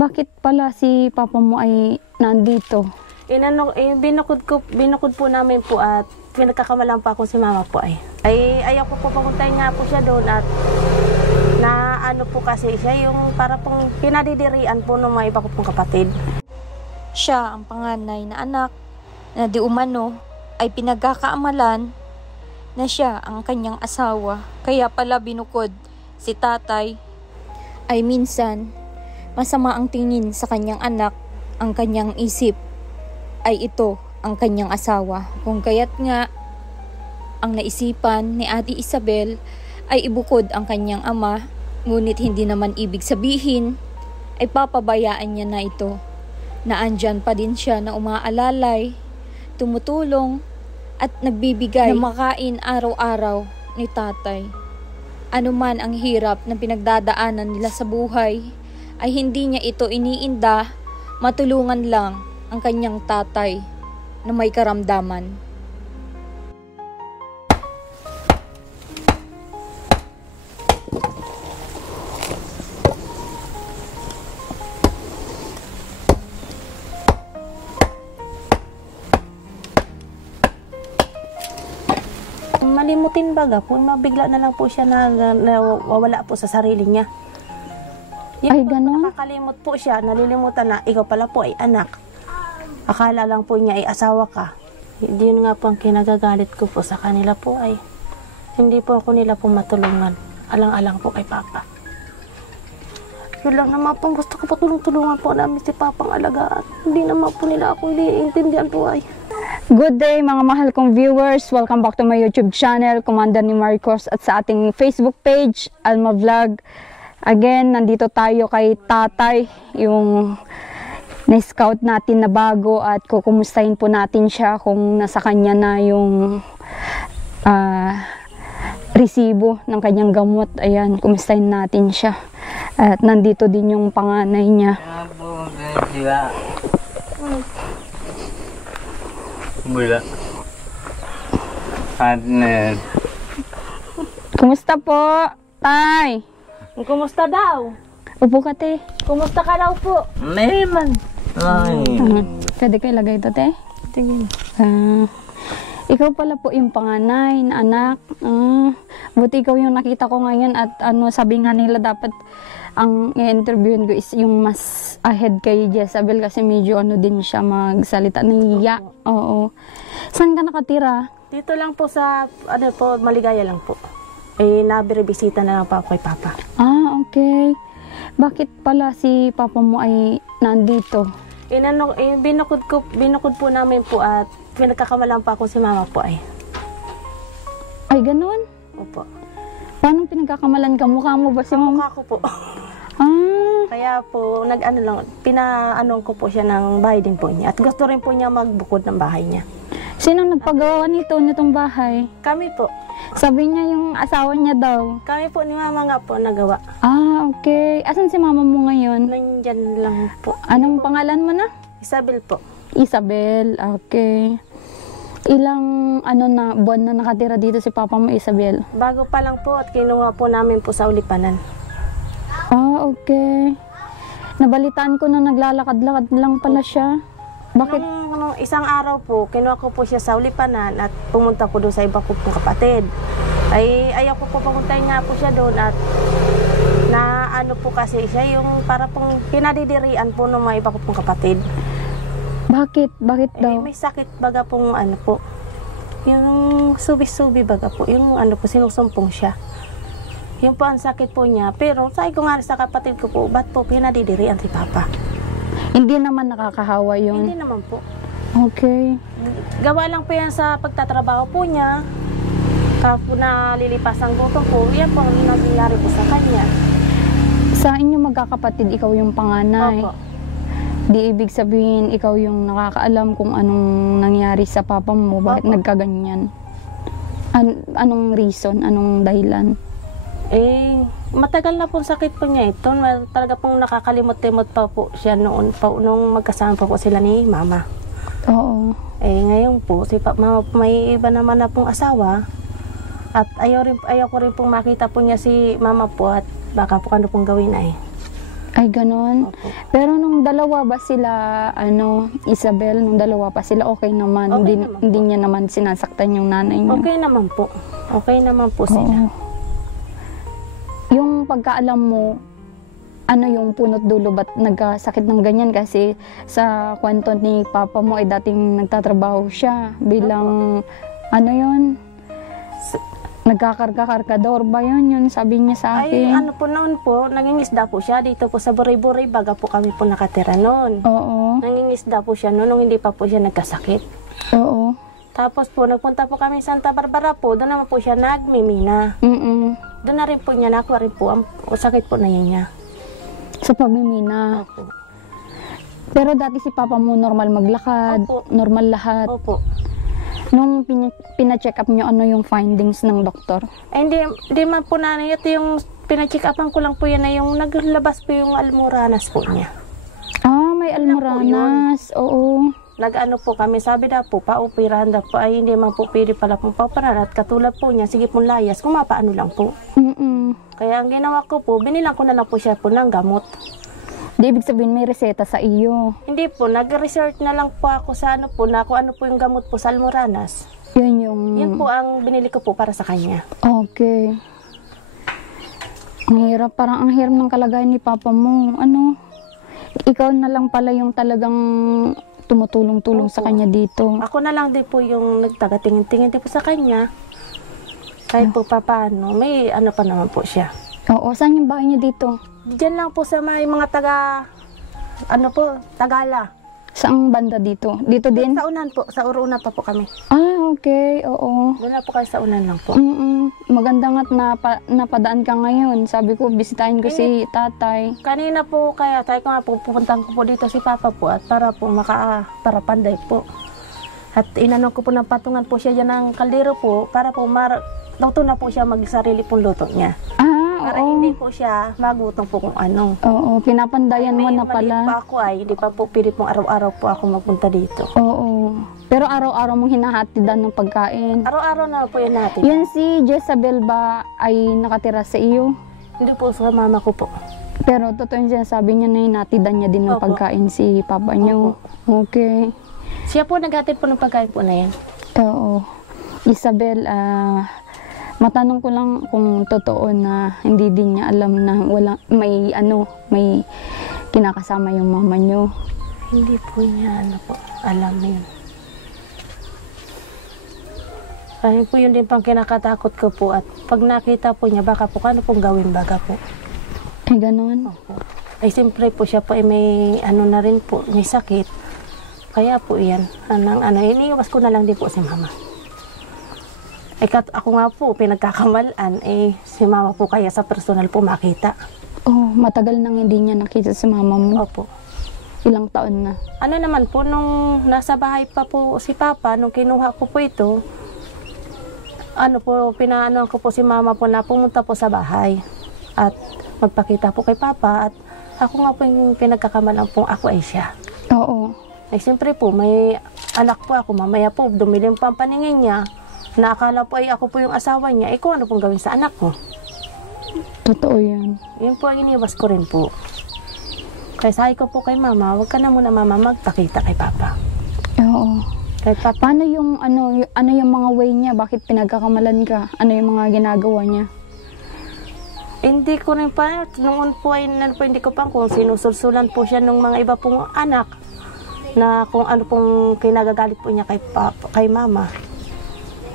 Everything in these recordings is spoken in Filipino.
Bakit pala si papa mo ay nandito? Binukod po namin po at pinagkakamalan pa ako si mama po ay ayaw ko po papuntahin nga po siya doon at na ano po kasi siya yung para pong pinadidirian po ng mga iba ko pong kapatid. Siya ang panganay na anak na di umano ay pinagkakaamalan na siya ang kanyang asawa. Kaya pala binukod si tatay ay minsan masama ang tingin sa kanyang anak, ang kanyang isip ay ito ang kanyang asawa. Kung kaya't nga ang naisipan ni Ate Isabel ay ibukod ang kanyang ama, ngunit hindi naman ibig sabihin ay papabayaan niya na ito, na andyan pa din siya na umaalalay, tumutulong at nagbibigay na makain araw-araw ni tatay. Ano man ang hirap na pinagdadaanan nila sa buhay ay hindi niya ito iniinda, matulungan lang ang kanyang tatay na may karamdaman. Malimutin baga po, mabigla na lang po siya na wawala po sa sarili niya. Ay, ganun? Nakakalimot po siya, nalilimutan na ikaw pala po ay anak. Akala lang po niya ay asawa ka. Yun nga po ang kinagagalit ko po sa kanila po ay hindi po ako nila po matulungan. Alang-alang po kay Papa. Yun lang naman po, gusto ko po tulungan po namin si Papang alagaan. Hindi naman po nila ako iniintindihan po ay. Good day mga mahal kong viewers. Welcome back to my YouTube channel, Commander ni Marcos, at sa ating Facebook page, Alma Vlog. Again, nandito tayo kay tatay, yung na-scout natin na bago, at kukumustahin po natin siya kung nasa kanya na yung resibo ng kanyang gamot. Ayan, kumustahin natin siya. At nandito din yung panganay niya. Bula. Kumusta po, tay? Kumusta daw? Upo ka, te. Kumusta ka daw po? Meron. Ay. Pwede kayo lagay ito, te? Tingin. Ikaw pala po yung panganay na anak. Buti ikaw yung nakita ko ngayon at sabi nga nila dapat ang i-interviewin ko is yung mas ahead kay Jezabel kasi medyo din siya magsalita, nahiya. Oo. Saan ka nakatira? Dito lang po sa, Maligaya lang po. Nabiribisita na lang pa ako kay Papa. Okay. Bakit pala si papa mo ay nandito? Binukod po namin po at pinagkakamalan pa ako si mama po ay. Ay, ganun? Opo. Paano pinagkakamalan ka? Mukha mo ba si mama? Mukha ko po. Kaya po, pinaanong ko po siya ng bahay din po niya. At gusto rin po niya magbukod ng bahay niya. Sino nagpagawa nitong bahay? Kami po. Sabi niya yung asawa niya daw. Kami po ni mama nga po nagawa. Okay. Asan si mama mo ngayon? Nandyan lang po. Anong pangalan mo na? Isabel po. Isabel, okay. Ilang buwan na nakatira dito si papa mo, Isabel? Bago pa lang po at kinuha po namin po sa Ulipanan. Okay. Nabalitaan ko na naglalakad-lakad lang pala siya. Bakit? Nung isang araw po, kinuha ko po siya sa Ulipanan at pumunta ko doon sa iba ko pong kapatid. Ayaw ko po papuntahin nga po siya doon at na po kasi siya yung para pong pinadidirian po ng mga iba ko pong kapatid. Bakit? Bakit daw? May sakit baga pong po. Yung subi-subi baga po. Yung po, sinusumpong siya. Yung po ang sakit po niya. Pero sabi ko nga sa kapatid ko po, ba't po pinadidirian si Papa? Hindi naman nakakahawa yun? Hindi naman po. Okay. Gawa lang po yan sa pagtatrabaho po niya. Kaya po nalilipas ang gutom po. Yan po ang nangyayari po sa kanya. Sa inyo magkakapatid, ikaw yung panganay? Opo. Di ibig sabihin, ikaw yung nakakaalam kung anong nangyari sa papa mo, bakit Opo. nagkaganyan? Anong reason? Anong dahilan? Matagal na pong sakit po niya ito. Talaga pong nakakalimot-limot pa po siya noon pa, nung magkasama pa po sila ni mama. Oo. Ngayon po, si mama may iba naman na pong asawa. At ayaw ko rin pong makita po niya si mama po at baka po ano pong gawin ay. Ay, ganon. Opo. Pero nung dalawa ba sila, Isabel, nung dalawa pa sila, okay naman. Okay hindi, naman po. hindi niya naman sinasaktan yung nanay niya. Okay naman po. Okay naman po sila. Oo. Yung pagkaalam mo, ano yung punot dulo, ba't nagkasakit ng ganyan? Kasi sa kwento ni papa mo ay dating nagtatrabaho siya bilang, nagkakarga-kargador ba yun? Yun sabi niya sa Ay, akin. po noon po, nangingisda po siya dito po sa Buray-Buray, baga po kami po nakatira noon. Oo. Nangingisda po siya noon nung hindi pa po siya nagkasakit. Oo. Tapos po, nagpunta po kami sa Santa Barbara po, doon naman po siya nagmimina. Mm-mm. Doon na rin po niya nakuha rin po ang sakit po na yun niya. Sa pagmimina. Opo. Pero dati si papa mo normal maglakad, Opo. normal lahat. Opo. Nung pina-check up nyo, ano yung findings ng doktor? Ay, hindi man po na ito yung pina-check upan ko lang po yan na yung naglabas po yung almoranas po niya. Ah, may almoranas. Oo. Nag-ano po kami, sabi na po, paupirahan na po, ay hindi man po pwede pala pong pauparan at katulad po niya, sige pong layas, kung mapaano lang po. Mm-mm. Kaya ang ginawa ko po, binilang ko na lang po siya po ng gamot. Di ibig sabihin may reseta sa iyo. Hindi po, nag-research na lang po ako sa ano po, na kung ano po yung gamot po sa almoranas. Yun yung... Yun po ang binili ko po para sa kanya. Okay. Ang hirap, parang ang hirap ng kalagayan ni papa mo. Ikaw na lang pala yung talagang tumutulong-tulong sa kanya dito. Ako na lang din po yung nagtaga-tingin-tingin din po sa kanya. Kahit po papaano, may ano pa naman po siya. Oo, saan yung bahay niya dito? Diyan lang po sa may mga Tagala. Saang banda dito? Dito din? Sa unan po, sa Uruna pa po kami. Ah, okay. Oo. Doon na po kayo sa unan lang po. Maganda nga't napadaan ka ngayon. Sabi ko, bisitahin ko si tatay. Kanina po kaya, tayo ko nga po, pupuntahan ko po dito si Papa po at para po para panday po. At inano ko po ng patungan po siya dyan ng kaldero po para po luto na po siya magsarili pong luto niya. Para Oo. hindi po siya magutong po kung ano. Oo, pinapandayan mo na Maliit pala. pa ako hindi pa po pilit pong araw-araw po ako magpunta dito. Oo. Pero araw-araw mong hinahatidan ng pagkain. Araw-araw na po yan natin. Yan si Jezabel ba ay nakatira sa iyo? Hindi po sa mama ko po. Pero totoo yung sinasabi niya na hinatidan niya din ng Opo. pagkain si papa niyo. Okay. Siya po naghatid po ng pagkain po na yan. Oo. Isabel, matanong ko lang kung totoo na hindi din niya alam na may kinakasama yung mama niyo. Hindi po niya alam yun. Kaya po yun din pang kinakatakot ko po at pag nakita po niya baka po ano pong gawin baga po. Ay, ganon. Opo. Ay siyempre po siya po ay may na rin po, may sakit. Kaya po yan, iniiwas ko na lang din po si mama. Ako nga po, pinagkakamalan, si mama po kaya sa personal po makita. Oh, matagal nang hindi niya nakita si mama mo. Opo. Ilang taon na? Ano naman po, nung nasa bahay pa po si Papa, nung kinuha ko po ito, pinaano ko po si Mama po na pumunta po sa bahay at magpakita po kay Papa at ako nga po yung pinagkakamalan po ako ay siya. Oo. Siyempre po, may anak po ako, mamaya po, dumilim po ang paningin niya, na akala po ay ako po yung asawa niya, kung ano pong gawin sa anak ko. Totoo yan. Yun po ang iniwas ko rin po. Kaya sabi ko po kay Mama, huwag ka na muna Mama magpakita kay Papa. Oo. Kay Papa, Paano yung yung mga way niya? Bakit pinagkakamalan ka? Ano yung mga ginagawa niya? hindi ko rin pa, noon po ay hindi ko pa kung sinusulsulan po siya ng mga iba pong anak na kung ano pong kinagagalit po niya kay Mama.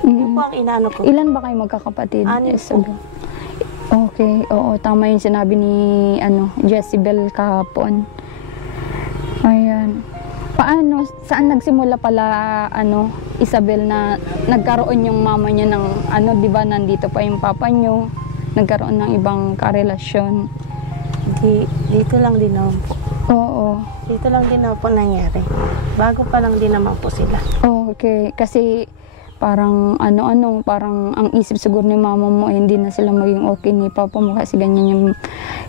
Yun po ang inaano ko. Ilan ba kayo magkakapatid? Anim Isabel? Okay, oo, tama yung sinabi ni Jezebel kahapon. Ayan. Paano, saan nagsimula pala Isabel na nagkaroon yung mama niya ng di ba nandito pa yung papa niyo, nagkaroon ng ibang karelasyon? Dito lang din naman po. Oo. Dito lang din naman po nangyari. Bago pa lang din naman po sila. Okay, kasi parang parang ang isip siguro ni mama mo hindi na sila maging okay ni papa mo kasi ganyan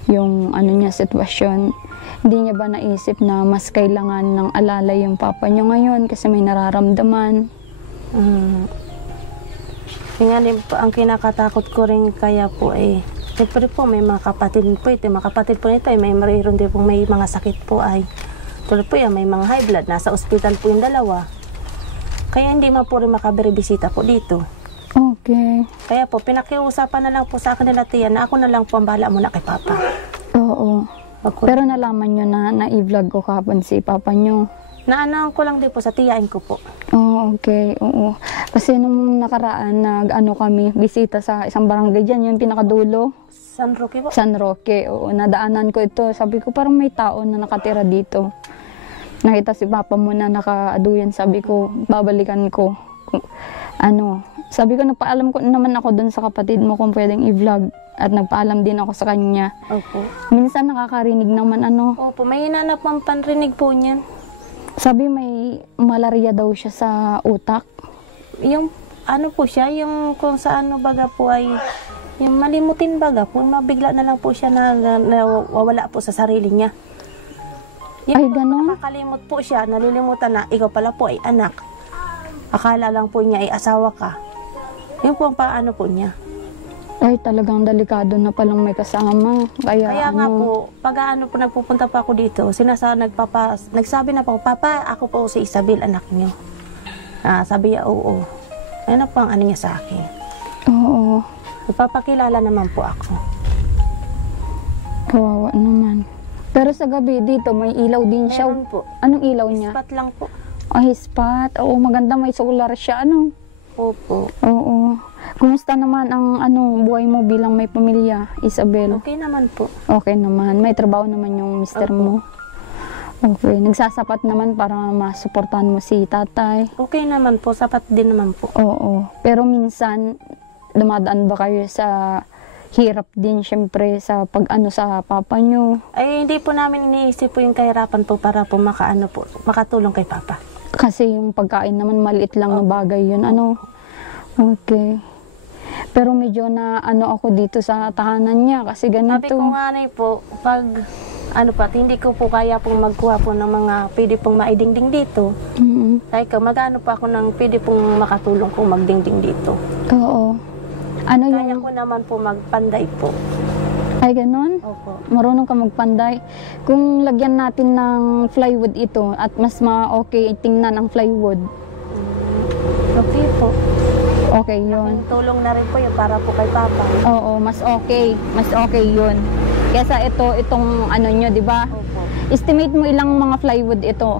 yung niya sitwasyon. Hindi niya ba naisip na mas kailangan ng alalay yung papa niyo ngayon kasi may nararamdaman? Nga din po, ang kinakatakot ko rin kaya po Siyempre po, may mga kapatid po ito. Mga kapatid po nito, may mayroon din po may mga sakit po ay. Tulad po yan, may mga high blood. Nasa ospital po yung dalawa. Kaya hindi man po rin makabiribisita po dito. Okay. Kaya po, pinakiusapan na lang po sa akin nila tiyan na ako na lang po ang bahala muna kay Papa. Oo. Pero nalaman nyo na na-i-vlog ko kapon si Papa nyo. Naanaan ko lang din po sa tiyain ko po. Oh, okay. Oo. Kasi nung nakaraan, kami, bisita sa isang barangay dyan, yung pinakadulo. San Roque po. San Roque. Oo, nadaanan ko ito. Sabi ko, parang may tao na nakatira dito. Nakita si Papa mo na nakaaduyan. Sabi ko, babalikan ko. Sabi ko, nagpaalam ko naman ako dun sa kapatid mo kung pwedeng i-vlog. At nagpaalam din ako sa kanya. Opo. Minsan nakakarinig naman Opo, may hinanap ang panrinig po niyan. Sabi may malaria daw siya sa utak. Yung po siya, yung kung sa baga po ay, yung malimutin baga po, mabigla na lang po siya na nawawala po sa sarili niya. Ay, ganon? Nakakalimot po siya, nalilimutan na ikaw pala po ay anak. Akala lang po niya ay asawa ka. Yun po ang paano po niya. Ay, talagang delikado na palang may kasama. Kaya nga po, pag po nagpupunta pa ako dito, nagsabi na po, Papa, ako po si Isabel, anak niyo. Sabi niya, oo. Ano po ang niya sa akin? Oo. Ipapakilala naman po ako. Kawawa naman. Pero sa gabi dito, may ilaw din siya. Meron po. Anong ilaw niya? Spot lang po. Spot. Oo, maganda, may solar siya. Opo. Oo. Kumusta naman ang buhay mo bilang may pamilya, Isabel? Okay naman po. Okay naman. May trabaho naman yung mister mo. Okay. Nagsasapat naman para masuportahan mo si tatay. Okay naman po. Sapat din naman po. Oo. Pero minsan, dumadaan ba kayo sa hirap din syempre sa sa papa nyo? Ay, hindi po namin iniisip po yung kahirapan po para po makatulong kay Papa. Kasi yung pagkain naman maliit lang na bagay yun. Okay. Pero medyo na ako dito sa tahanan niya kasi ganito. Sabi ko nga po, pag hindi ko po kaya pong magkuha po ng mga pwede pong maidingding dito. Kaya magano pa ako ng pwede pong makatulong kung magdingding dito. Oo. Kaya ko naman po magpanday po. Ay, ganun? Opo. Marunong ka magpanday. Kung lagyan natin ng plywood ito at mas okay tingnan ang plywood. Okay po. Okay yun. Tulong na rin po yun para po kay Papa. Oo, mas okay. Mas okay yun. Kesa itong nyo, di ba? Opo. Estimate mo ilang mga plywood ito?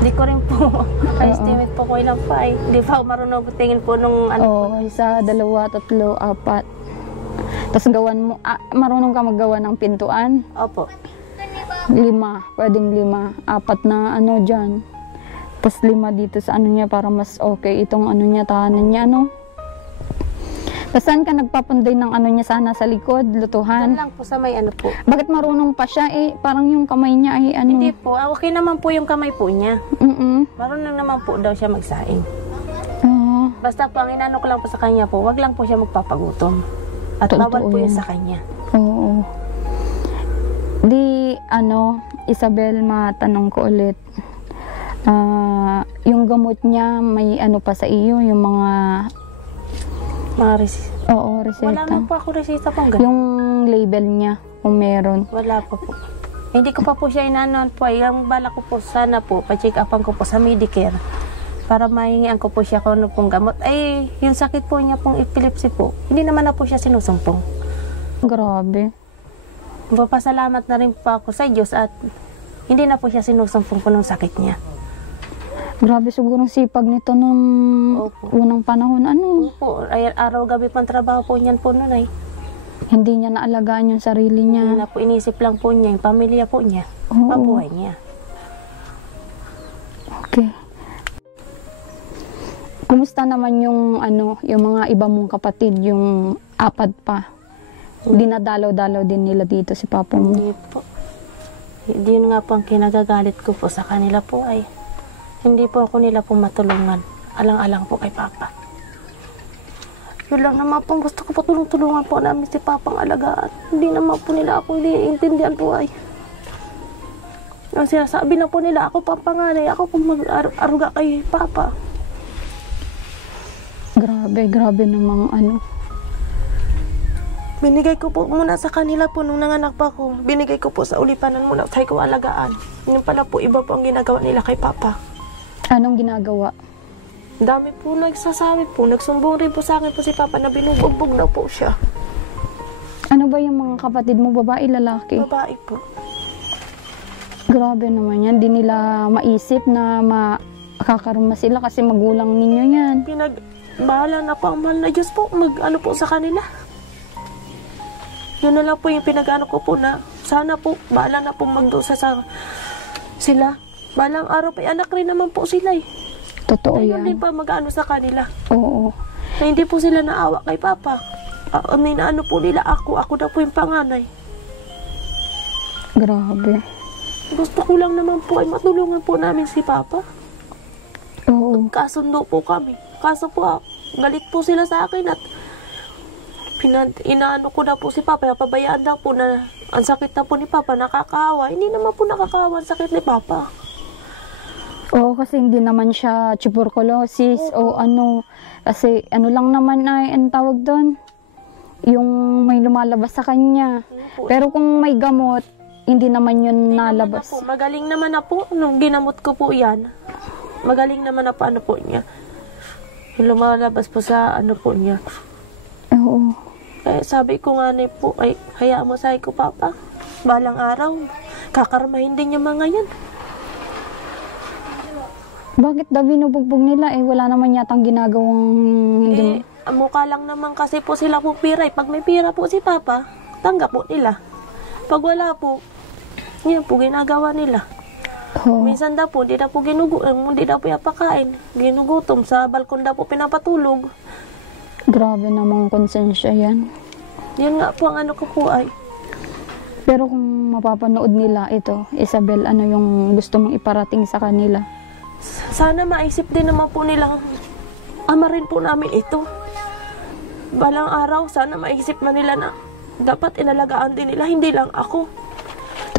Hindi ko rin po. Estimate po ko ilang pa eh. Hindi pa ako marunong tingin po nung isa, dalawa, tatlo, apat. Tapos gawan mo, marunong ka maggawa ng pintuan? Opo. 5, pwedeng 5. 4 na dyan. Tapos 5 dito sa niya para mas okay itong niya, tahanan niya, Tapos saan ka nagpapunday ng niya sana sa likod, lutuhan? Doon lang po sa may po. Bakit marunong pa siya parang yung kamay niya ay Hindi po, okay naman po yung kamay po niya. Marunong naman po daw siya magsaing. Basta po, ang inano ko lang po sa kanya po, wag lang po siya magpapagutom. At bawal po yun sa kanya. Oo. Isabel, matanong ko ulit. Yung gamot niya, may pa sa iyo, yung mga resita. Oo, reseta. Wala naman po ako resita pong ganun. Yung label niya, kung meron. Wala pa po. Hindi ko pa po siya inanon po. Yung bala ko po, sana po, pa-check upan ko po sa Medicare. Para mahingian ko po siya kung ano pong gamot. Ay, yung sakit po niya pong epilepsy po, hindi naman na po siya sinusumpong. Grabe. Papasalamat na rin po ako sa Diyos at hindi na po siya sinusumpong po ng sakit niya. Grabe siguro sipag nito nung unang panahon. Opo, araw-gabi pang trabaho po niyan po nun ay. Hindi niya naalagaan yung sarili niya. Hindi na po, inisip lang po niya, yung pamilya po niya, mabuhay niya. Okay. Kumusta naman yung yung mga iba mong kapatid, yung 4 pa? Dinadalaw-dalaw din nila dito si Papa mo? Hindi po. Yun nga po ang kinagagalit ko po sa kanila po ay hindi po ako nila po matulungan. Alang-alang po kay Papa. Yun lang naman po, gusto ko po tulungan po namin si Papang alagaan. Hindi naman po nila ako iniintindihan po ay. Yung sinasabi na po nila, ako papanganay, ako po mag-aruga kay Papa. Grabe namang Binigay ko po muna sa kanila po nung nanganak pa ko. Binigay ko po sa ulipanan muna. Sabi ko alagaan. Yung pala po, iba po ang ginagawa nila kay Papa. Anong ginagawa? Dami po nagsasabi po. Nagsumbong rin po sa akin po si Papa na binubugbog daw po siya. Ano ba yung mga kapatid mo, babae, lalaki? Babae po. Grabe naman yan. Di nila maisip na makakarma sila kasi magulang ninyo yan. Bahala na po ang mahal na Diyos po. Ano po sa kanila. Yun na lang po yung pinag-ano ko po na sana po, bahala na po magdusa sa sila. Balang araw pa, anak rin naman po sila eh. Totoo Ayun yan. din pa mag-ano sa kanila. Oo. Na hindi po sila naawa kay Papa. Ano po nila ako na po yung panganay. Grabe. Gusto ko lang naman po ay matulungan po namin si Papa. Oo. Kasundo po kami. Kaso po, galit po sila sa akin at inaano ko na po si Papa, pabayaan daw po na ang sakit na po ni Papa, nakakaawa. Hindi naman po nakakaawa ang sakit ni Papa. Oo, kasi hindi naman siya tuberculosis o ano. Kasi ano lang naman ay, ang tawag doon, yung may lumalabas sa kanya. Pero kung may gamot, hindi naman yun nalabas. Naman na po. Magaling naman na po nung ginamot ko po yan. Magaling naman na po ano po niya. Yung lumalabas po sa ano po niya. Oo. Eh, sabi ko nga na po, ay, hayaan mo sabi ko, Papa, balang araw, kakarmahin din yung mga yan. Bakit daw binubugbog nila eh? Wala naman yatang ginagawang hindi. Mukha lang naman kasi po sila po pira. Pag may pira po si Papa, tanggap po nila. Pag wala po, yan po ginagawa nila. Oo. Minsan daw po, hindi daw po hindi daw po yapakain. Ginugutom, sa balkon daw po pinapatulog. Grabe namang konsensya yan. Yan nga po ang ano ko po ay. Pero kung mapapanood nila ito, Isabel, ano yung gusto mong iparating sa kanila? Sana maisip din naman po nilang ama rin po namin ito. Balang araw, sana maisip man nila na dapat inalagaan din nila, hindi lang ako.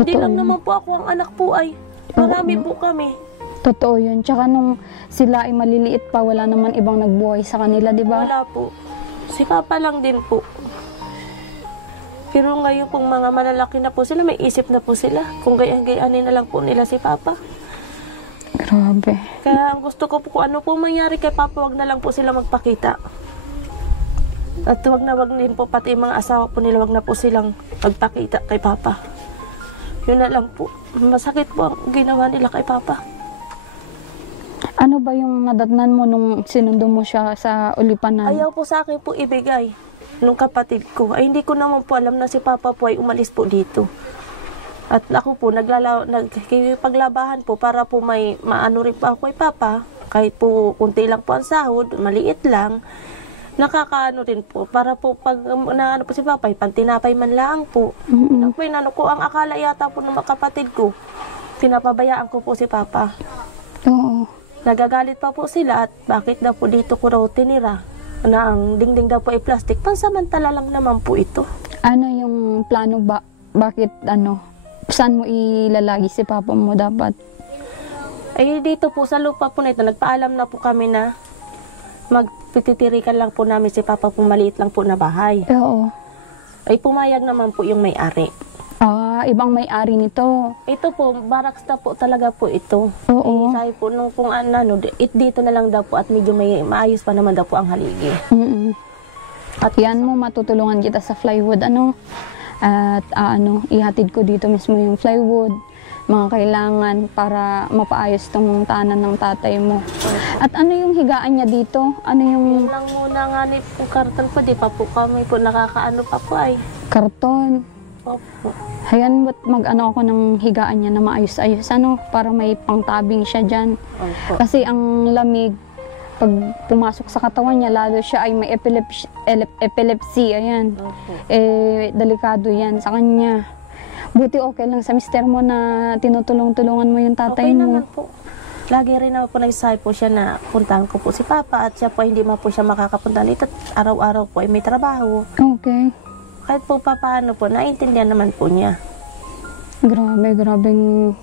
Hindi lang naman po ako ang anak po ay. Marami po kami. Totoo yun. Tsaka nung sila ay maliliit pa, wala naman ibang nagbuhay sa kanila, di ba? Wala po. Si Papa lang din po. Pero ngayon kung mga malalaki na po sila, may isip na po sila. Kung gayaan-gayanin na lang po nila si Papa. Grabe. Kaya ang gusto ko po kung ano po mangyari kay Papa, wag na lang po sila magpakita. At wag din po pati mga asawa po nila, wag na po silang magpakita kay Papa. Yun na lang po. Masakit po ang ginawa nila kay Papa. Ano ba yung nadatnan mo nung sinundo mo siya sa ulipanan? Ayaw po sa akin po ibigay nung kapatid ko. Ay hindi ko naman po alam na si Papa po ay umalis po dito. At ako po nagpaglabahan po para po may maano rin po ako kay Papa. Kahit po kunti lang po ang sahod, maliit lang. Nakakaano rin po para po pag naano po si Papa, pantinapay man lang po. Ano ko ang akala yata po ng mga kapatid ko. Pinapabayaan ko po si Papa. Oo. Nagagalit pa po sila at bakit daw po dito ko raw tinira. Na ang dingding daw po ay plastic. Pansamantala lang naman po ito. Ano yung plano ba? Bakit ano? Saan mo ilalagi si Papa mo dapat? Ay dito po sa lupa po na ito, nagpaalam na po kami na magpititirikan lang po namin si Papa kung maliit lang po na bahay. Oo. Ay pumayag naman po yung may-ari. Ah, ibang may-ari nito. Ito po, barracks na po talaga po ito. Oo. Sabi po nung kung ano, dito na lang daw po at medyo may maayos pa naman daw po ang haligi. At yan mo, matutulungan kita sa plywood, ano? At ihatid ko dito mismo yung plywood, mga kailangan para mapaayos tong tanan ng tatay mo. At ano yung higaan niya dito? Ano yung... Yun lang muna nga ni po, karton po, di pa po kami po nakakaano pa po ay. Karton. Opo. Hayan, ba't mag-ano ako ng higaan niya na maayos-ayos, ano? Para may pangtabing siya dyan. Opo. Kasi ang lamig, pag pumasok sa katawan niya, lalo siya ay may epilepsy, ayan. Opo. Delikado yan sa kanya. Buti okay lang sa mister mo na tinutulong-tulungan mo yung tatay Okay mo. naman po. Lagi rin naman po nagsasabi po siya na puntahan ko po si Papa at siya po hindi man po siya makakapunta dito. Araw-araw po ay may trabaho. Okay. Kahit po paano po, naiintindihan naman po niya. Grabeng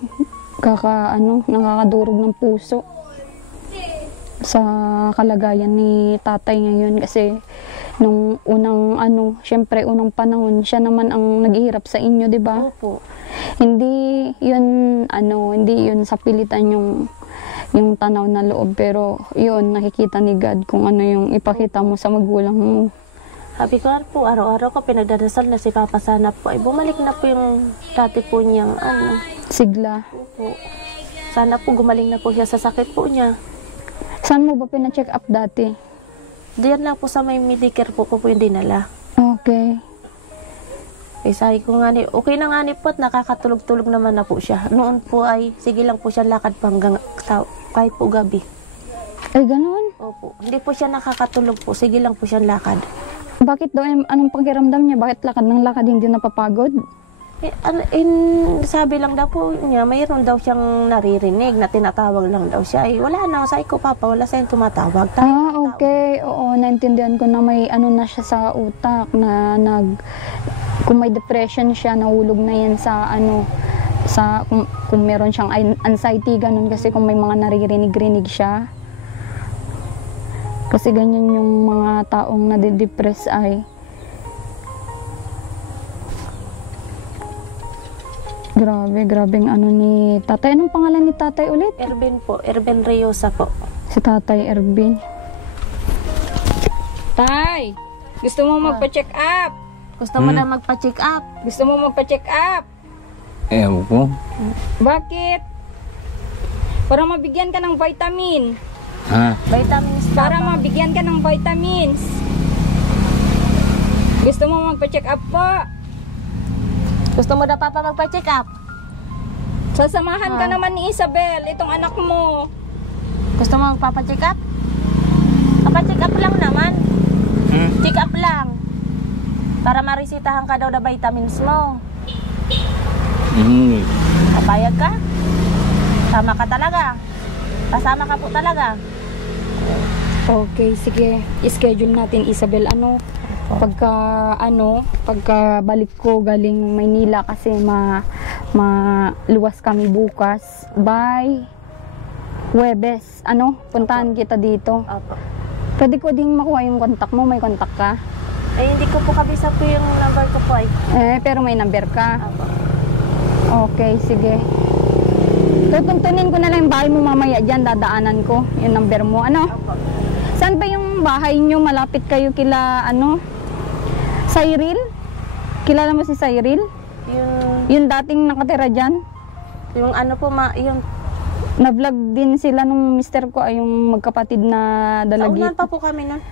nakakadurog ng puso sa kalagayan ni tatay ngayon kasi Nung unang syempre unang panahon, siya naman ang naghihirap sa inyo, di ba? Opo. Hindi yun sa pilitan yung tanaw na loob, pero yun, nakikita ni God kung ano yung ipakita mo sa magulang mo. Sabi ko po, araw-araw ko pinagdadasal na si Papa sana po ay bumalik na po yung dati po niyang Sigla. Opo. Sana po gumaling na po siya sa sakit po niya. Saan mo ba pina-check up dati? Diyan lang po sa may Medicare po ko yung dinala. Okay. Eh, sabi ko nga okay na nga ni po at nakakatulog-tulog naman na po siya. Noon po ay, sige lang po siya lakad pa hanggang kahit po gabi. Ay, ganun? Opo. Hindi po siya nakakatulog po, sige lang po siya lakad. Bakit daw, anong pakiramdam niya? Bakit lakad ng lakad hindi napapagod? Sabi lang daw po niya, mayroon daw siyang naririnig na tinatawag lang daw siya. Eh, wala na, sabi ko, Papa, wala sa'yo tumatawag. Okay. Oo, naintindihan ko na may na siya sa utak na kung may depression siya, nahulog na yan sa kung meron siyang anxiety, ganun. Kasi kung may mga naririnig-rinig siya. Kasi ganyan yung mga taong nade-depress ay grabe ni tatay. Anong pangalan ni tatay ulit? Erben po, Erben Riosa po. Si tatay Erben. Tay, gusto mo magpa-check up? Gusto mo na magpa-check up? Gusto mo magpa-check up? Ewan ko. Bakit? Para mabigyan ka ng vitamin. Ha? Vitamins Para mabigyan ka ng vitamins. Gusto mo magpa-check up po? Gusto mo na Papa magpa-check up? Sasamahan ka naman ni Isabel, itong anak mo. Gusto mo magpapa-check up? Papa-check up lang naman. Check up lang. Para marisitahan ka daw na vitamins mo. Papayag ka? Tama ka talaga? Kasama ka po talaga? Okay, sige. I-schedule natin, Isabel. Pagka balik ko galing Maynila kasi maluwas kami bukas. By Huwebes, puntahan kita dito. Opo. Pwede ko ding makuha yung kontak mo. May kontak ka? Eh, hindi ko po kabisa po yung number ko po ay. Pero may number ka. Opo. Okay, sige. Tutuntunin ko na lang yung bahay mo mamaya dyan. Dadaanan ko yung number mo. Opo. Saan ba yung bahay nyo? Malapit kayo kila, Cyril? Kilala mo si Cyril? Yung dating nakatira dyan? Yung yung Na-vlog din sila nung mister ko, yung magkapatid na sa dalagit. unahan pa po kami nun.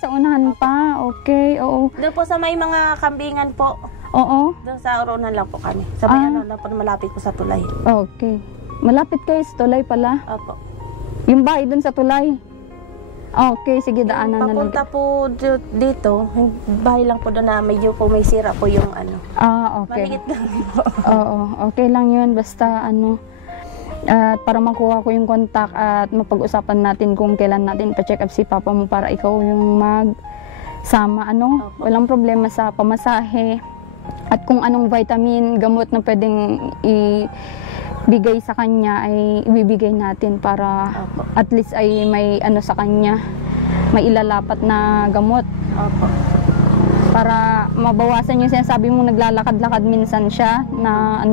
Sa unahan pa. Okay, oo. Doon po sa may mga kambingan po. Oo. Doon sa unahan lang po kami. Sa may lang po, malapit po sa tulay. Okay. Malapit kayo sa tulay pala. Opo. Yung bahay doon sa tulay. Okay, sige, daanan na lang. Papunta po dito, bahay lang po doon na medyo po may sira po yung Okay. Maliit lang po. Oo, okay lang yun. Basta at para makuha ko yung contact at mapag-usapan natin kung kailan natin pa-check up si Papa mo para ikaw yung magsama, walang problema sa pamasahe at kung anong vitamin, gamot na pwedeng ibigay sa kanya ay ibibigay natin para at least ay may sa kanya, may ilalapat na gamot. Opo. Para mabawasan yung sinasabi mo naglalakad-lakad minsan siya na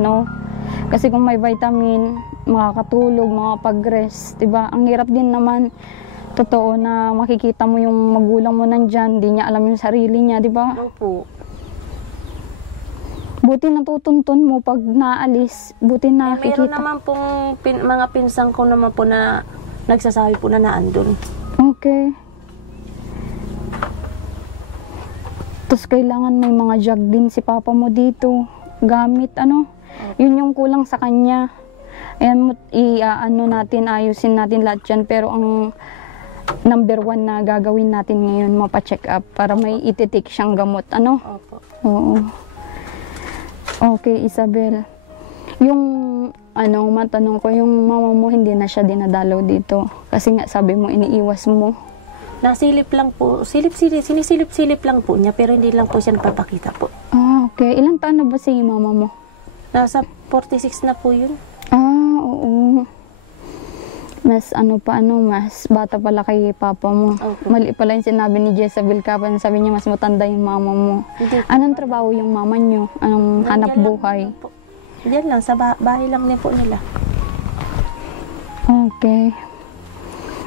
kasi kung may vitamin, makakatulog, makapag-rest, diba? Ang hirap din naman, totoo na makikita mo yung magulang mo nandyan, di niya alam yung sarili niya, diba? Opo. Buti natutuntun mo pag naalis, buti nakikita. Mayroon naman pong mga pinsang ko naman po na nagsasabi po na naandun. Okay. Tapos kailangan may mga jug din si Papa mo dito, gamit, yun yung kulang sa kanya. Ayan, natin, ayusin natin lahat yan. Pero ang number 1 na gagawin natin ngayon, mapa-check up para may ititik siyang gamot. Opo. Oo. Okay, Isabel. Yung, matanong ko, yung mama mo hindi na siya dinadalaw dito. Kasi nga, sabi mo, iniiwas mo. Nasilip lang po. Sinisilip-silip lang po niya, pero hindi lang po siya napapakita po. Okay. Ilang taon na ba si mama mo? Nasa 46 na po yun. Oo. Mas mas bata pala kay papa mo. Opo. Mali pala yung sinabi ni Jezabel kapon. Sabi niya mas matanda yung mama mo. Hindi. Anong trabaho yung mama niyo? Anong hanap Diyan lang buhay? po. Diyan lang, sa bahay lang din po nila. Okay.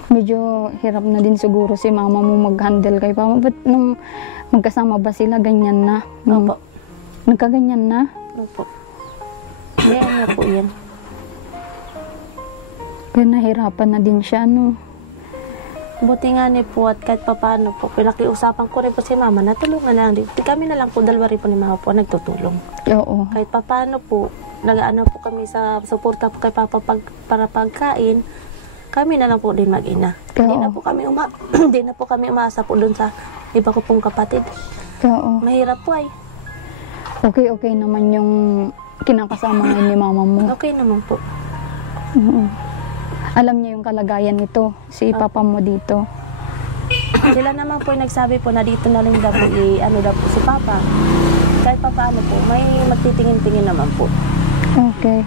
Medyo hirap na din siguro si mama mo mag-handle kay papa. Ba't nung magkasama ba sila ganyan na? Opo. Nagkaganyan na? Opo. Diyan na po yan. Kaya nahirapan na din siya, no? Buti nga ni po at kahit papaano po, pinakiusapan ko rin po si mama, natulungan na lang din. Kami na lang po, dalawa rin po ni mama po, nagtutulong. Oo. Kahit papaano po, nag-ano po kami sa suporta po kay papa para pagkain, kami na lang po din mag-ina. Oo. Hindi na po kami umaasa po doon sa iba ko pong kapatid. Oo. Mahirap po ay. Okay naman yung kinakasama ngayon ni mama mo. Okay naman po. Oo. Alam niya yung kalagayan nito, si papa mo dito. Sila naman po yung nagsabi po na dito na lang daw po, ano daw po si papa. Kahit papaano po, may magtitingin-tingin naman po. Okay.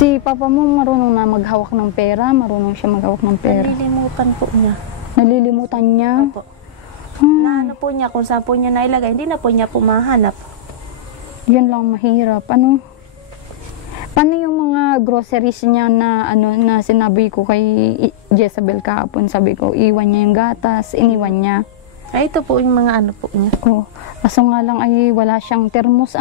Si papa mo marunong na maghawak ng pera? Marunong siya maghawak ng pera? Nalilimutan po niya. Nalilimutan niya? Opo. Na ano po niya, kung saan po niya nailagay, hindi na po niya po mahanap. Yan lang mahirap. Paano yung mga groceries niya na na sinabi ko kay Jezabel kahapon? Sabi ko, iwan niya yung gatas, iniwan niya. Ay, ito po yung mga ano po niya. Oh, kaso nga lang ay wala siyang termos.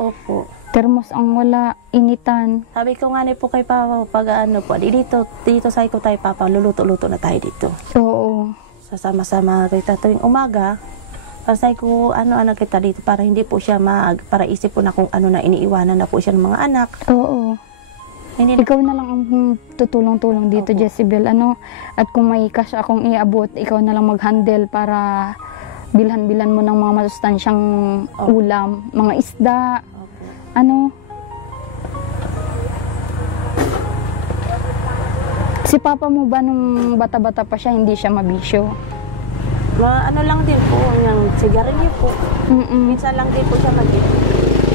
Opo. Termos ang wala, initan. Sabi ko nga ni po kay papa, pag ano po, dito sa ko tayo papa, luluto-luto na tayo dito. Oo. Sasama-sama kita tuwing umaga. Para ko ano kita dito para hindi po siya para isip po na kung ano na iniiwanan na po siya ng mga anak. Oo. Hindi na, Ikaw na lang ang tutulong-tulong dito, Opo. Jezebel. At kung may cash akong iabot, ikaw na lang mag-handle para bilhan-bilhan mo ng mga masustansyang ulam, mga isda, Opo. Si papa mo ba nung bata-bata pa siya, hindi siya mabisyo? Ano lang din po, yung sigarilyo po. Minsan lang din po siya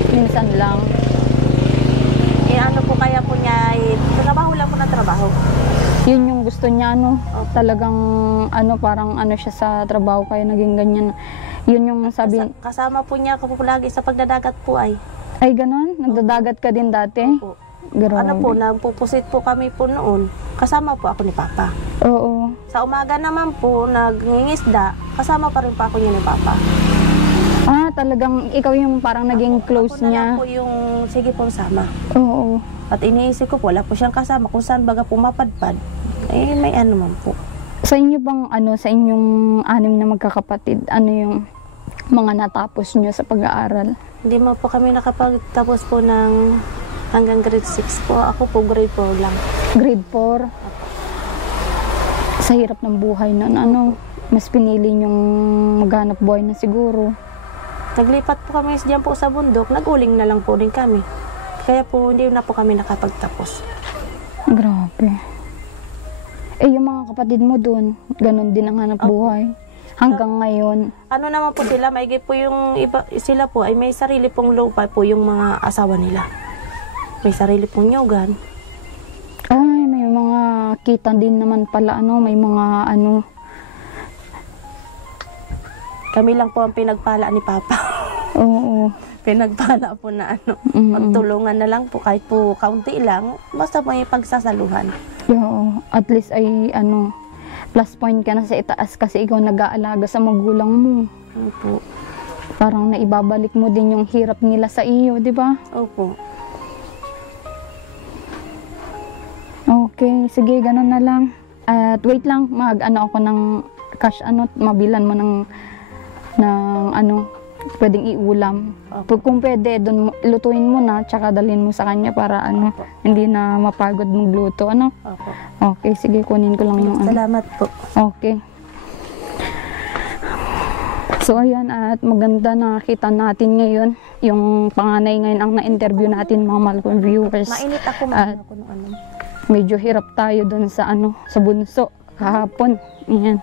Minsan lang. ano po kaya po niya, trabaho lang po na trabaho. Yun yung gusto niya, talagang, parang siya sa trabaho, kaya naging ganyan. Yun yung sabi, Kasama po niya ako po lagi sa pagdadagat po ay. ay ganon, nagdadagat ka din dati? Po. Grabe. Ano po, nagpupusit po kami po noon. Kasama po ako ni Papa. Oo. Sa umaga naman po, nagngingisda, kasama pa rin po ako niya ni Papa. Talagang ikaw yung parang naging close Ako na niya. lang po yung, sige po, sama. Oo. At iniisip ko po, wala po siyang kasama. Kung saan baga pumapadpad, may ano man po. Sa inyo bang, sa inyong 6 na magkakapatid, ano yung mga natapos nyo sa pag-aaral? Hindi man po kami nakapagtapos po ng hanggang grade 6 po. Ako po grade 4 lang. Grade 4? Sa hirap ng buhay nun, mas pinili nyong maghanap buhay na siguro. Naglipat po kami diyan po sa bundok, naguling na lang po din kami. Kaya po hindi na po kami nakapagtapos. Grabe. Yung mga kapatid mo dun, ganun din ang hanap buhay. Hanggang ngayon. Ano naman po sila, maigi po yung iba, sila po ay may sarili pong lupa po yung mga asawa nila. May sarili pong nyugan. Ay, may mga kita din naman pala, may mga Kami lang po ang pinagpala ni Papa. Oo. Pinagpala po na magtulungan na lang po, kahit po kaunti lang, basta may pagsasaluhan. Oo. At least ay, plus point ka na sa itaas kasi ikaw nag-aalaga sa magulang mo. Opo. Parang naibabalik mo din yung hirap nila sa iyo, di ba? Opo. Okay, sige, ganun na lang. At wait lang, ako ng cash, mabilan mo ng pwedeng iulam. Kung pwede, doon lutuin mo na, tsaka dalhin mo sa kanya para hindi na mapagod magluto, Opo. Okay, sige, kunin ko lang yung Salamat po. Okay. So, ayan, at maganda nakita natin ngayon, yung panganay ngayon ang na-interview natin, mga mahal kong viewers. Mainit ako, At ako nung medyo hirap tayo doon sa sa bunso kahapon. Ayan.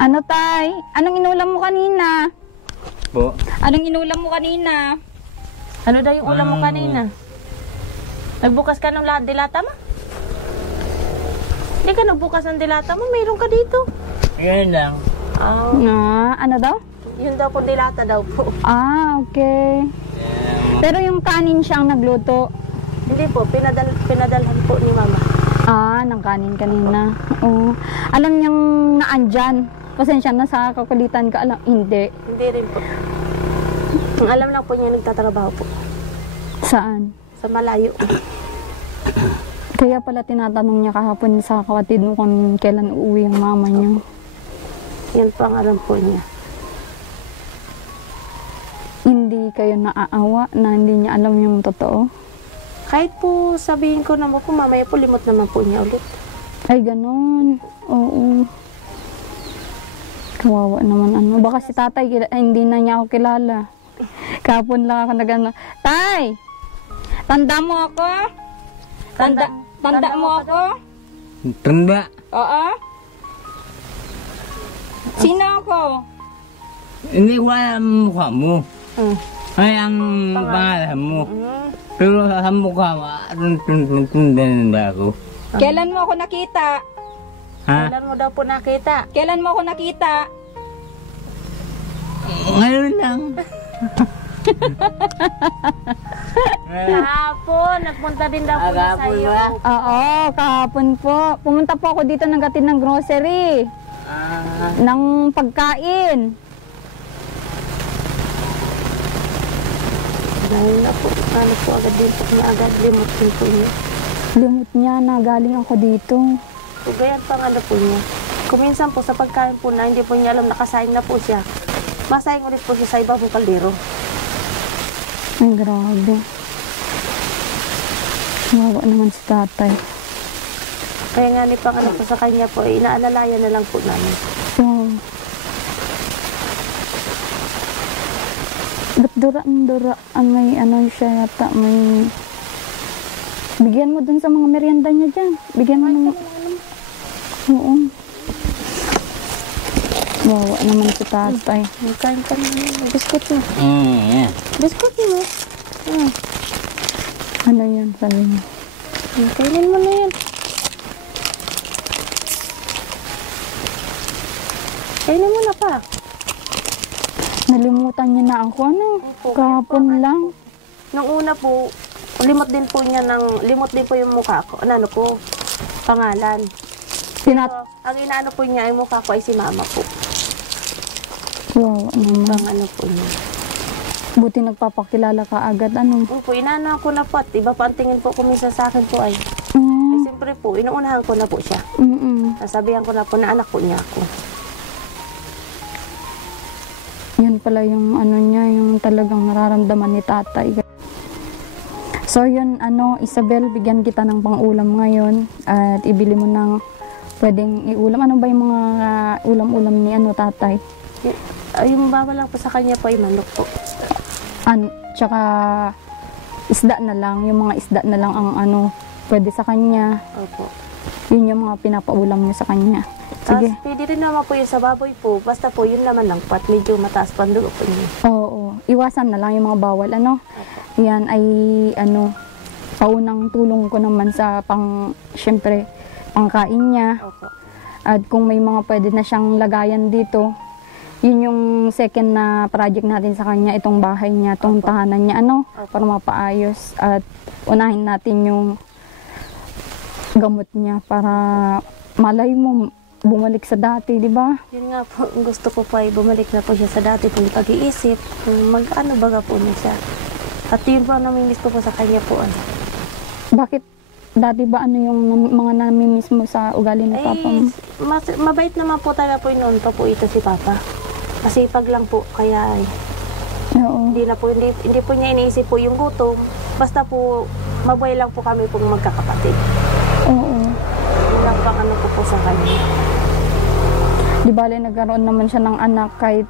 Ano, tay? Anong inulam mo kanina? Po. Anong inulam mo kanina? Ano daw yung ulam mo kanina? Nagbukas ka ng dilata mo? Hindi ka nagbukas ng dilata mo, mayroon ka dito. Yan lang. Ah, Ano daw? yun daw po dilata daw po. Okay. Pero yung kanin siyang nagluto. Hindi po, pinadalhan po ni mama. Ng kanin kanina. Oo. Alam niyang naandyan. Pasensya na sa kakulitan ka. Alam, hindi. Hindi rin po. Ang alam lang po niya nagtatrabaho po. Saan? Sa malayo. Kaya pala tinatanong niya kahapon sa kapatid mo kung kailan uuwi ang mama niyo. Yan po ang alam po niya. Hindi kayo naaawa na hindi niya alam yung totoo? Kahit po sabihin ko naman po, mamaya po limot naman po niya ulit. Ay, ganun. Oo. Kawawa naman Baka si tatay, hindi na niya ako kilala. Kahapon lang ako nag-ano. Tay! Tanda mo ako? Tanda mo ako? Tanda. Oo? Sino ako? Hindi ko alam ang mukha mo. Ay, ang pangalan mo. Pero sa mukha mo, tanda ako. Kailan mo ako nakita? Ha? Kailan mo daw po nakita? Kailan mo ako nakita? Ngayon lang. Kahapon, nagpunta din daw po niya sa iyo. Oo, kahapon po. Pumunta po ako dito ng gatid ng grocery. Ng pagkain. Dahil na po, ano po agad din po niya, agad limot din po niya. Limot niya na galing ako dito. So, ganyan pa nga na po niya. Kuminsan po sa pagkain po na hindi po niya alam nakasaing na po siya. Masaing ulit po siya sa iba pong kaldero. Ay, grabe. Wawa naman si tatay. Kaya nga ni pang ano po sa kanya po, inaalalayan na lang po namin. Wow. Ba't dura? May ano siya yata, may... Bigyan mo dun sa mga merienda niya dyan. Bigyan mo ng... Oo. Wawa naman si tatay. Kain ka naman. Biskot mo. Yeah. Biskot mo. Ano yan, sabi niya. Kainin mo na yan. Kainin mo na pa. Nalimutan niya na ako, ano? Kahapon lang. Nung una po, limot din po yung mukha ko. Ano ko? Pangalan. Tinat... So, ang inaano po niya, ay mukha ko ay si mama po. Wawa naman. Ang ano po niya. Buti nagpapakilala ka agad, ano? Po, inaano ko na po at iba pa ang tingin po kumisa sa akin po ay. Siyempre po, inuunahan ko na po siya. Nasabihan ko na po na anak po niya ako. Yan pala yung ano niya, yung talagang nararamdaman ni tatay. So yun, Isabel, bigyan kita ng pang-ulam ngayon at ibili mo ng pwedeng iulam. Ano ba yung mga ulam-ulam ni tatay? Yung bawal lang po sa kanya po ay manok po. Tsaka isda na lang, yung mga isda na lang ang pwede sa kanya. Opo. Yun yung mga pinapaulam niya sa kanya. Sige. Tapos pwede rin naman po yung sa baboy po. Basta po yun naman lang pat. Medyo mataas pa ang dugo po niya. Oo. Iwasan na lang yung mga bawal. Yan ay paunang tulong ko naman sa syempre, pangkain niya. Opo. At kung may mga pwede na siyang lagayan dito, yun yung second na project natin sa kanya, itong bahay niya, itong tahanan niya, para mapaayos. At unahin natin yung gamot niya para malay mo bumalik sa dati, di ba? Yun nga po, gusto ko po ay bumalik na po siya sa dati pong pag-iisip. Mag-ano baga po na siya. At yun po ang namimiss ko po sa kanya po. Bakit? Dati ba yung mga namimiss mo sa ugali ng papa mo? Mabait naman po talaga po noon pa po ito si papa. Masipag lang po, kaya Oo. hindi po niya iniisip po yung gutom. Basta po, mabuhay lang po kami pong magkakapatid. Oo. Yun lang pa ano po sa kanya. Di bale nagkaroon naman siya ng anak kahit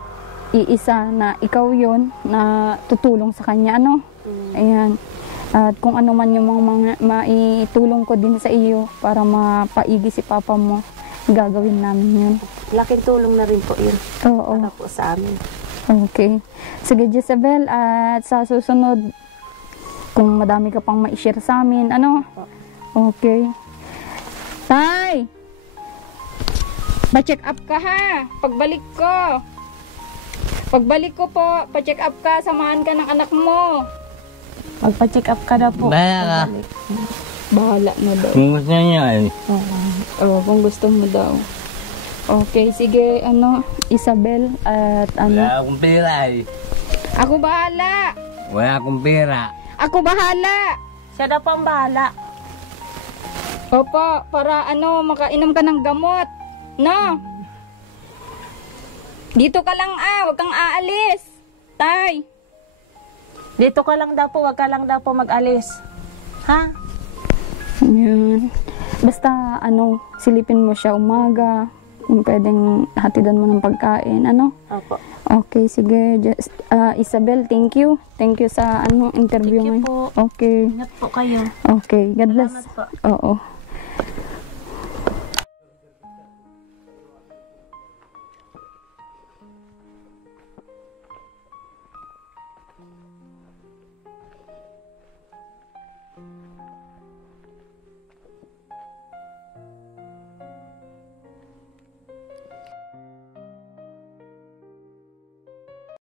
iisa na ikaw yon na tutulong sa kanya, Ayan. At kung ano man yung mga maitulong ko din sa iyo para mapaigi si papa mo, gagawin namin yun. Laking tulong na rin po yun Oo. para po sa amin. Okay. Sige, Jezebel, at sa susunod, kung madami ka pang ma-share sa amin, ano? Okay. Tay! Pa-check up ka ha, pagbalik ko. Pagbalik ko po, pa-check up ka, samahan ka ng anak mo. Magpa-check up ka na po. Bahala ka. Bahala na daw. Kung gusto niya eh. Oo, kung gusto mo daw. Okay, sige, ano, Isabel, at ano. Wala akong pera eh. Ako bahala! Wala akong pera. Ako bahala! Siya na po ang bahala. Opo, para ano, makainom ka ng gamot. No? Dito ka lang huwag kang aalis. Tay. Dito ka lang daw po, wag ka lang daw po mag-alis. Ha? Yan. Basta, ano, silipin mo siya umaga. Kung pwedeng hatidan mo ng pagkain, ano? Opo. Okay, sige. Isabel, thank you. Thank you sa, ano, interview Thank you ngayon. po. Okay. Ingat po kayo. Okay, God bless. Salamat po. Oo.